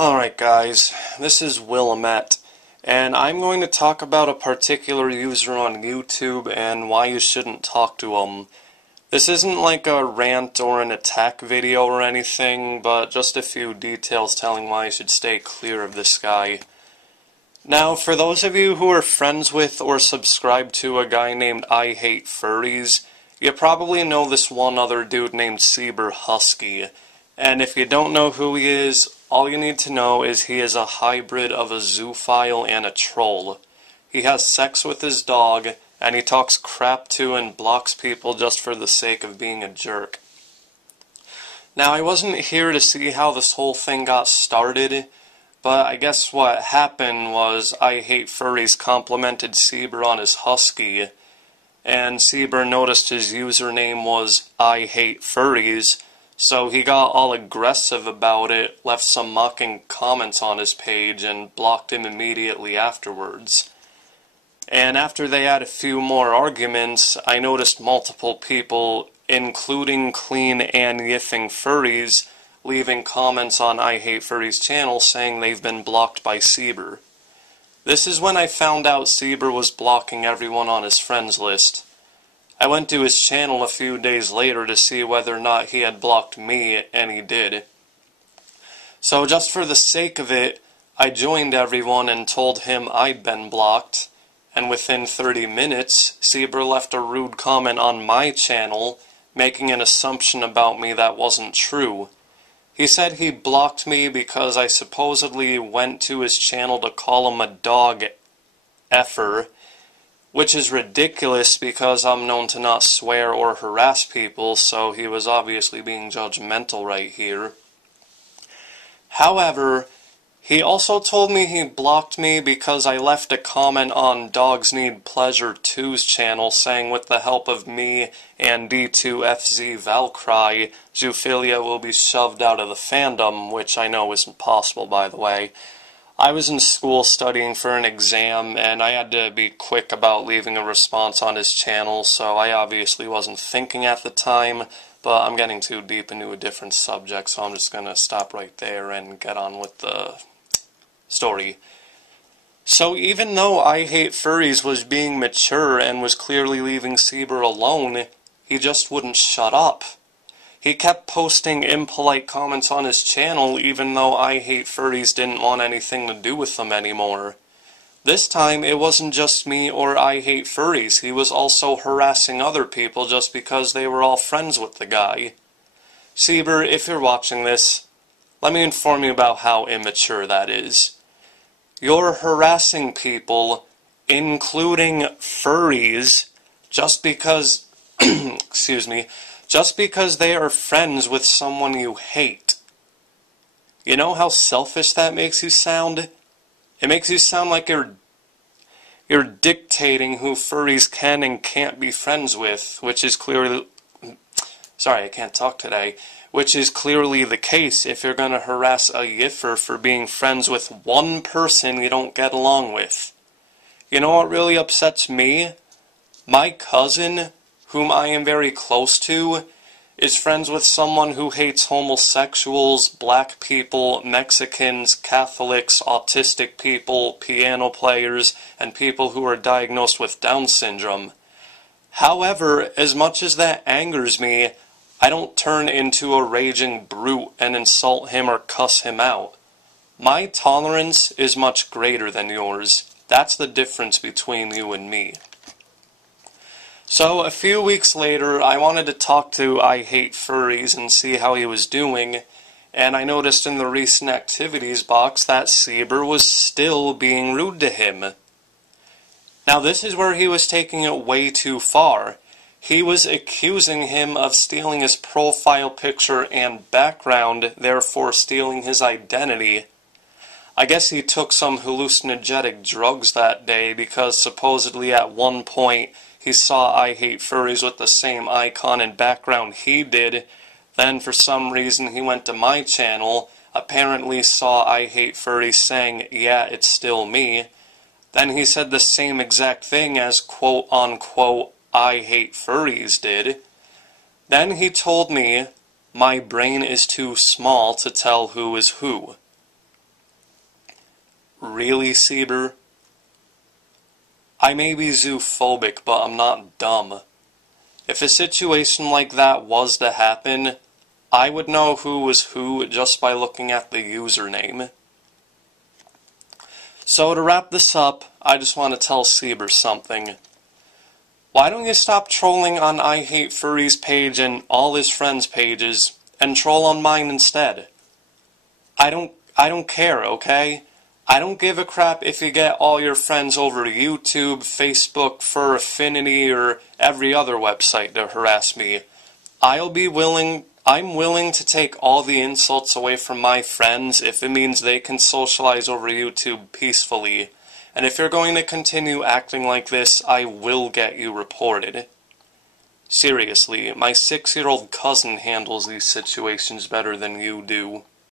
Alright guys, this is Willamette, and I'm going to talk about a particular user on YouTube and why you shouldn't talk to him. This isn't like a rant or an attack video or anything, but just a few details telling why you should stay clear of this guy. Now, for those of you who are friends with or subscribe to a guy named I Hate Furries, you probably know this one other dude named SeberHusk6y. And if you don't know who he is, all you need to know is he is a hybrid of a zoophile and a troll. He has sex with his dog, and he talks crap to and blocks people just for the sake of being a jerk. Now, I wasn't here to see how this whole thing got started, but I guess what happened was I Hate Furries complimented Seber on his husky, and Seber noticed his username was I Hate Furries, so he got all aggressive about it, left some mocking comments on his page, and blocked him immediately afterwards. And after they had a few more arguments, I noticed multiple people, including clean and yiffing furries, leaving comments on I Hate Furries' channel saying they've been blocked by Seber. This is when I found out Seber was blocking everyone on his friends list. I went to his channel a few days later to see whether or not he had blocked me, and he did. So just for the sake of it, I joined everyone and told him I'd been blocked, and within 30 minutes, Seber left a rude comment on my channel, making an assumption about me that wasn't true. He said he blocked me because I supposedly went to his channel to call him a dog effer, which is ridiculous because I'm known to not swear or harass people, so he was obviously being judgmental right here. However, he also told me he blocked me because I left a comment on Dogs Need Pleasure 2's channel saying with the help of me and D2FZ Valkyrie, zoophilia will be shoved out of the fandom, which I know isn't possible, by the way. I was in school studying for an exam, and I had to be quick about leaving a response on his channel, so I obviously wasn't thinking at the time, but I'm getting too deep into a different subject, so I'm just going to stop right there and get on with the story. So even though I Hate Furries was being mature and was clearly leaving Seber alone, he just wouldn't shut up. He kept posting impolite comments on his channel even though I Hate Furries didn't want anything to do with them anymore. This time it wasn't just me or I Hate Furries, he was also harassing other people just because they were all friends with the guy. Seber, if you're watching this, let me inform you about how immature that is. You're harassing people, including furries, just because, excuse me, just because they are friends with someone you hate. You know how selfish that makes you sound? It makes you sound like you're dictating who furries can and can't be friends with, which is clearly... Sorry, I can't talk today. Which is clearly the case if you're going to harass a yiffer for being friends with one person you don't get along with. You know what really upsets me? My cousin, whom I am very close to, is friends with someone who hates homosexuals, black people, Mexicans, Catholics, autistic people, piano players, and people who are diagnosed with Down syndrome. However, as much as that angers me, I don't turn into a raging brute and insult him or cuss him out. My tolerance is much greater than yours. That's the difference between you and me. So, a few weeks later, I wanted to talk to I Hate Furries and see how he was doing, and I noticed in the recent activities box that Seber was still being rude to him. Now, this is where he was taking it way too far. He was accusing him of stealing his profile picture and background, therefore stealing his identity. I guess he took some hallucinogenic drugs that day because supposedly at one point he saw I Hate Furries with the same icon and background he did. Then for some reason he went to my channel, apparently saw I Hate Furries saying, "Yeah, it's still me." Then he said the same exact thing as quote-unquote I Hate Furries did. Then he told me my brain is too small to tell who is who. Really, Seber? I may be zoophobic, but I'm not dumb. If a situation like that was to happen, I would know who was who just by looking at the username. So to wrap this up, I just want to tell Seber something. Why don't you stop trolling on I Hate Furry's page and all his friends' pages, and troll on mine instead? I don't care, okay? I don't give a crap if you get all your friends over YouTube, Facebook, Fur Affinity, or every other website to harass me. I'm willing to take all the insults away from my friends if it means they can socialize over YouTube peacefully. And if you're going to continue acting like this, I will get you reported. Seriously, my 6-year-old cousin handles these situations better than you do.